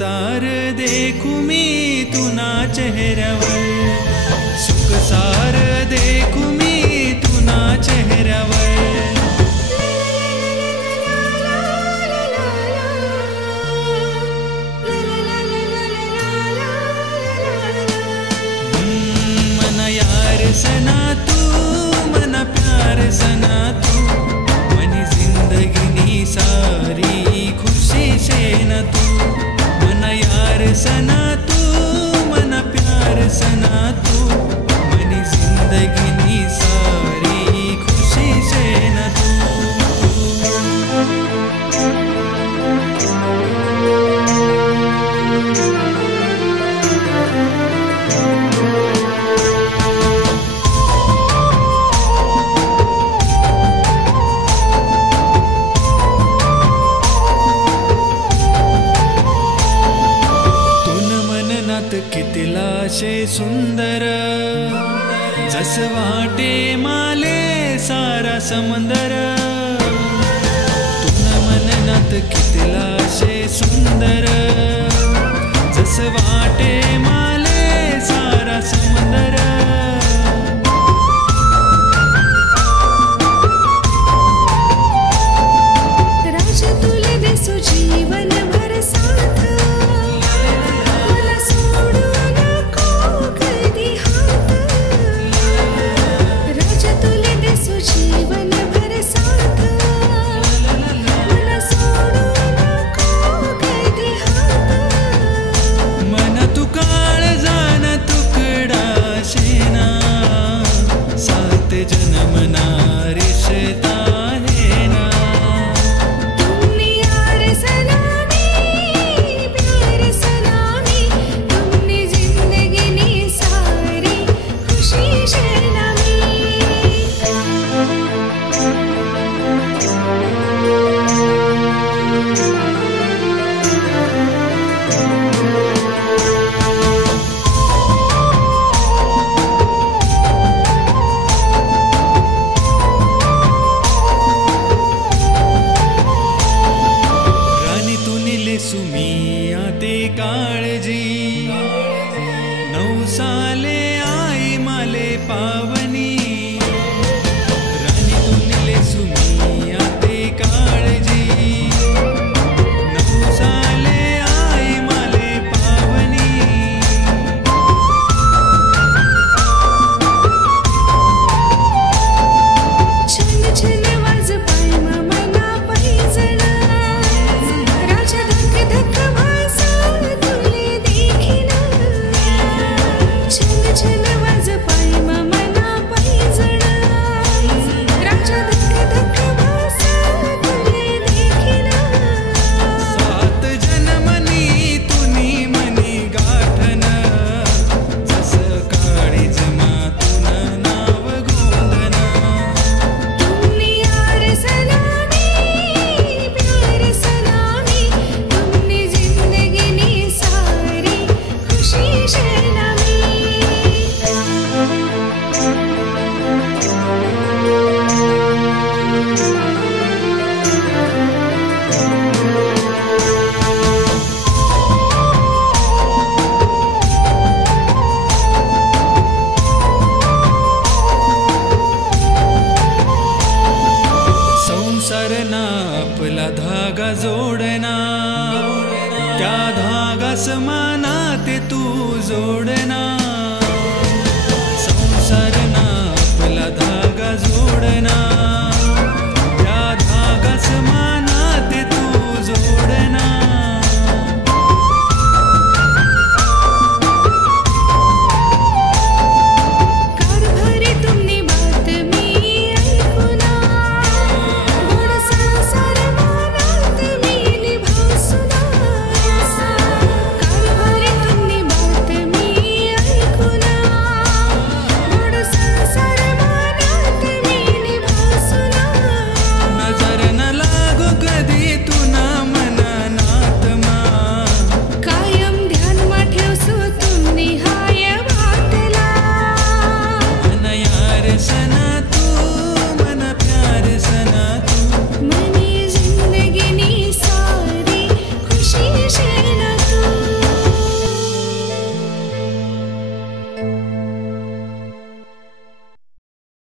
सार देखू मी तुना चेहऱ्यावर, सुख सार देखू मी तुना चेहऱ्यावर. मन यार सना तू, मन प्यार सना तू, मनी जिंदगी सारी खुशी से न तू. मन यार सना तू, मन प्यार सना तू, मनी जिंदगी सारी खुशी से न तू. कितीलाशे सुंदर जस वाटे माले सारा समंदर. तुन मननात कितीलाशे सुंदर जस वाटे माले सारा समंदर. राज तुले देसो जीवन भर साथ, जीवन भर साथ, मला सोडू नको कधी हात. मन तू काळजान तुकडा शेना, सात जन्मना रिश्ता है ना. तुमने यार सलामी, प्यार सलामी, तुमने जिंदगी नी सारी खुशी शेना. सुमी आते काळजी, नवसाले आई माले पावनी. राणी तुनिले सुमी आते काळजी, नवसाले आई माले पावनी. छन छन वाज पाय मना पैजण, राजा धक धक भासा तुले देखीन. छन छन वाज पाय मना पैजण, राजा धक धक भासा तुले देखीन. सात जन्मनी तुनी मनी गाठन, जस काळीज मातून नाव गोंधन. तुमने यार सलामी, प्यार सलामी, तुमने जिंदगी नी सारी खुशी शेनामी. संसारना आपला धागा जोडना, त्या धागास मनात तू जोडना. संसारना आपला धागा जोडना, त्या धागास